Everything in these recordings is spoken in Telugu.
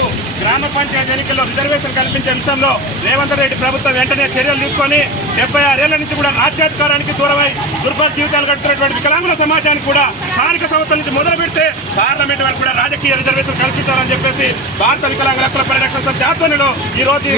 వికలాంగులకు గ్రామ పంచాయతీ ఎన్నికల్లో రిజర్వేషన్ కల్పించే విషయంలో రేవంత్ రెడ్డి ప్రభుత్వం వెంటనే చర్యలు తీసుకొని 76 ఏళ్ల నుంచి కూడా రాజ్యాధికారానికి దూరమై దుర్భర జీవితాలు గడుపుతున్నటువంటి వికలాంగుల సమాజానికి కూడా స్థానిక సంస్థల నుంచి మొదలు పెడితే పార్లమెంట్ వరకు కూడా రాజకీయ రిజర్వేషన్ కల్పించాలని చెప్పేసి భారత వికలాంగుల హక్కుల పరిరక్షణ సమితి ఆధ్వర్యంలో ఈ రోజు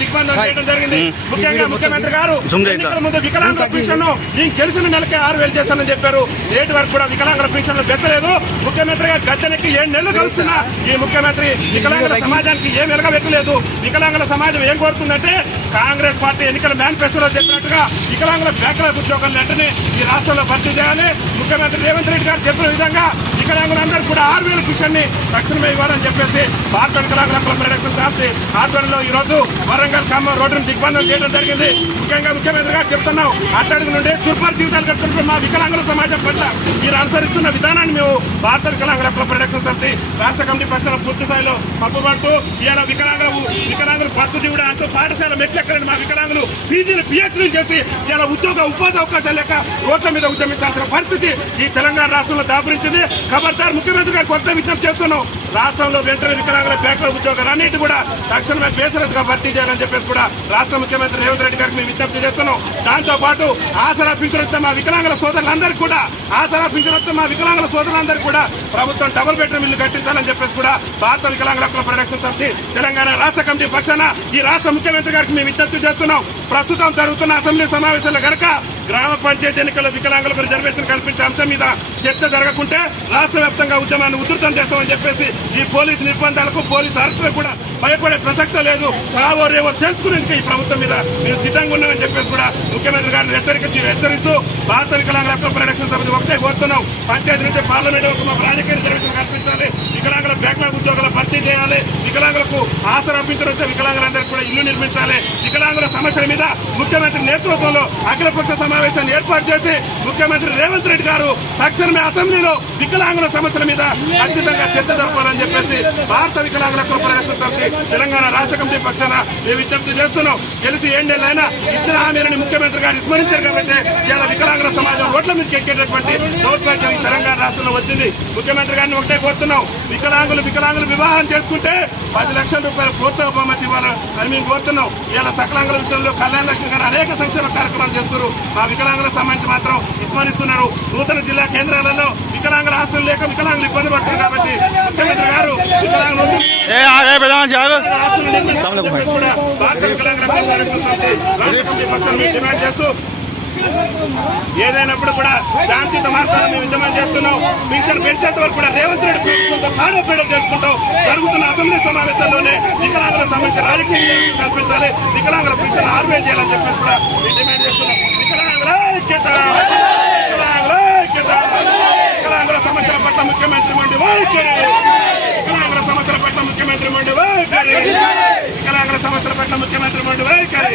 దిగ్బంధం చేయడం జరిగింది. ముఖ్యంగా ముఖ్యమంత్రి గారు ఎన్నికల ముందు వికలాంగుల పెన్షన్ నేను గెలిచిన నెలకే 6,000 చేస్తానని చెప్పారు. నేటి వరకు కూడా వికలాంగుల పెన్షన్లు బెత్తలేదు. ముఖ్యమంత్రిగా గద్దెనెక్కి 7 నెలలు కలుస్తున్నా ఈ ముఖ్యమంత్రి వికలాంగుల సమాజానికి ఏం వెలగబెట్టలేదు. వికలాంగుల సమాజం ఏం కోరుతుందంటే కాంగ్రెస్ పార్టీ ఎన్నికల మేనిఫెస్టోలో చెప్పినట్టుగా వికలాంగుల బ్యాక్లాగ్ ఉద్యోగాలు వెంటనే ఈ రాష్ట్రంలో భర్తీ చేయాలి. ముఖ్యమంత్రి రేవంత్ రెడ్డి గారు చెప్పిన విధంగా వికలాంగులందరూ కూడా 6,000 పెన్షన్ ని తక్షణమే ఇవ్వాలని చెప్పేసి భారత వికలాంగుల హక్కుల పరిరక్షణ సమితి ఆధ్వర్యంలో ఈ రోజు వరంగల్ ఖమ్మం రోడ్డును దిగ్బంధం చేయడం జరిగింది. ముఖ్యంగా ముఖ్యమంత్రి గారు చెప్తున్నాం అట్టడుగు నుండి దుర్భర జీవితాలు గడుపుతున్న మా వికలాంగుల సమాజం పట్ల మీరు అనుసరిస్తున్న విధానాన్ని మేము భారత వికలాంగుల హక్కుల పరిరక్షణ సమితి రాష్ట్ర కమిటీ పక్షాన పూర్తి స్థాయిలో పంపబడుతూ ఇలా వికలాంగులు బతుకు జీవుడు అంటూ పాఠశాల మెట్లెక్కలని మా వికలాంగులు పీజీలు పిహెచ్డీలు చేసి ఇలా ఉపాధి అవకాశాలు లేక రోడ్ల మీద ఉద్యమించాల్సిన పరిస్థితి ఈ తెలంగాణ రాష్ట్రంలో దాపురించింది. ఖబర్దార్ ముఖ్యమంత్రి గారు కొత్త విజ్ఞప్తి చేస్తున్నాం. రాష్ట్రంలో వెంటనే వికలాంగుల బ్యాక్లాగ్ ఉద్యోగాలన్నిటి కూడా తక్షణమే బేసరతుగా భర్తీ చేయాలని చెప్పేసి కూడా రాష్ట్ర ముఖ్యమంత్రి రేవంత్ రెడ్డి గారికి మేము విజ్ఞప్తి చేస్తున్నాం. దాంతో పాటు ఆసరా పింఛన్ వచ్చే మా వికలాంగుల సోదరులందరికీ కూడా ప్రభుత్వం డబుల్ బెడ్రూమ్ ఇల్లు కట్టించాలని చెప్పేసి కూడా భారత వికలాంగుల హక్కుల పరిరక్షణ సమితి తెలంగాణ రాష్ట్ర కమిటీ పక్షాన ఈ రాష్ట్ర ముఖ్యమంత్రి గారికి మేము విజ్ఞప్తి చేస్తున్నాం. ప్రస్తుతం జరుగుతున్న అసెంబ్లీ సమావేశాల్లో గనక గ్రామ పంచాయతీ ఎన్నికల్లో వికలాంగులకు రిజర్వేషన్ కల్పించే అంశం మీద చర్చ జరగకుంటే రాష్ట్ర వ్యాప్తంగా ఉద్యమాన్ని ఉధృతం చేస్తామని చెప్పేసి ఈ పోలీసు నిర్బంధాలకు పోలీసు అరెస్టులకు కూడా భయపడే ప్రసక్తే లేదు. రేవో తెలుసుకునేందుకు ఈ ప్రభుత్వం మీద మేము సిద్ధంగా ఉన్నామని చెప్పేసి కూడా ముఖ్యమంత్రి గారిని హెచ్చరిస్తూ భారత వికలాంగుల హక్కుల పరిరక్షణ సమితి ఒకటే కోరుతున్నాం. పంచాయతీ నుంచి పార్లమెంట్ వరకు మాకు రాజకీయ రిజర్వేషన్ కల్పించాలి. వికలాంగుల బ్యాక్లాగ్ ఉద్యోగాల భర్తీ చేయాలి. వికలాంగులకు ఆసరా పింఛన్ వచ్చే వికలాంగులందరికీ కూడా ఇల్లు నిర్మించాలి. వికలాంగుల సమస్యల మీద ముఖ్యమంత్రి నేతృత్వంలో అఖిలపక్ష సమావేశాన్ని ఏర్పాటు చేసి ముఖ్యమంత్రి రేవంత్ రెడ్డి గారు తక్షణమే అసెంబ్లీలో వికలాంగుల సమస్యల మీద ఖచ్చితంగా చర్చ జరపాలని చెప్పేసి భారత వికలాంగుల హక్కుల పరిరక్షణ సమితి తెలంగాణ రాష్ట్ర కమిటీ పక్షాన మేము విజ్ఞప్తి చేస్తున్నాం. గెలిచి 7 నెలలైనా ఇచ్చిన హామీలను ముఖ్యమంత్రి గారు విస్మరించారు కాబట్టి ఇలా వికలాంగుల సమాజం రోడ్ల మీదకి ఎక్కేటటువంటి దౌర్భాగ్యం తెలంగాణ రాష్ట్రంలో వచ్చింది. ముఖ్యమంత్రి గారిని ఒకటే కోరుతున్నాం. వికలాంగులు వివాహం చేసుకుంటే 10 లక్షల రూపాయల ప్రోత్సాహ బహుమతి ఇవ్వాలని మేము కోరుతున్నాం. ఇలా సకలాంగుల విషయంలో కళ్యాణ లక్ష్మి గారు అనేక సంక్షేమ కార్యక్రమాలు చేస్తున్నారు. మా వికలాంగులకు సంబంధించి మాత్రం విస్మరిస్తున్నారు. నూతన జిల్లా కేంద్రాలలో వికలాంగుల హాస్టల్ లేక వికలాంగులు ఇబ్బంది పడుతున్నారు కాబట్టి ముఖ్యమంత్రి గారు వికలాంగులు భారత వికలాంగుల డిమాండ్ చేస్తూ ఏదైనప్పుడు కూడా శాంతియుత మార్గాలను మేము ఉద్యమం చేస్తున్నాం. పెన్షన్ పెంచేంత వరకు కూడా రేవంత్ రెడ్డి ప్రభుత్వంతో కాడపేడలు చేసుకుంటాం. జరుగుతున్న అసెంబ్లీ సమావేశాల్లోనే వికలాంగులకు సంబంధించి రాజకీయ కల్పించాలి. వికలాంగుల పెన్షన్ 6,000 చేయాలని చెప్పేసి కూడా మేము డిమాండ్ చేస్తున్నాం. వికలాంగుల సమస్యల పట్ల ముఖ్యమంత్రి మండి వైఖరి. వికలాంగుల సమస్యల పట్ల ముఖ్యమంత్రి మండి వైఖరి. వికలాంగుల సమస్యల పట్ల ముఖ్యమంత్రి మండి వైఖరి.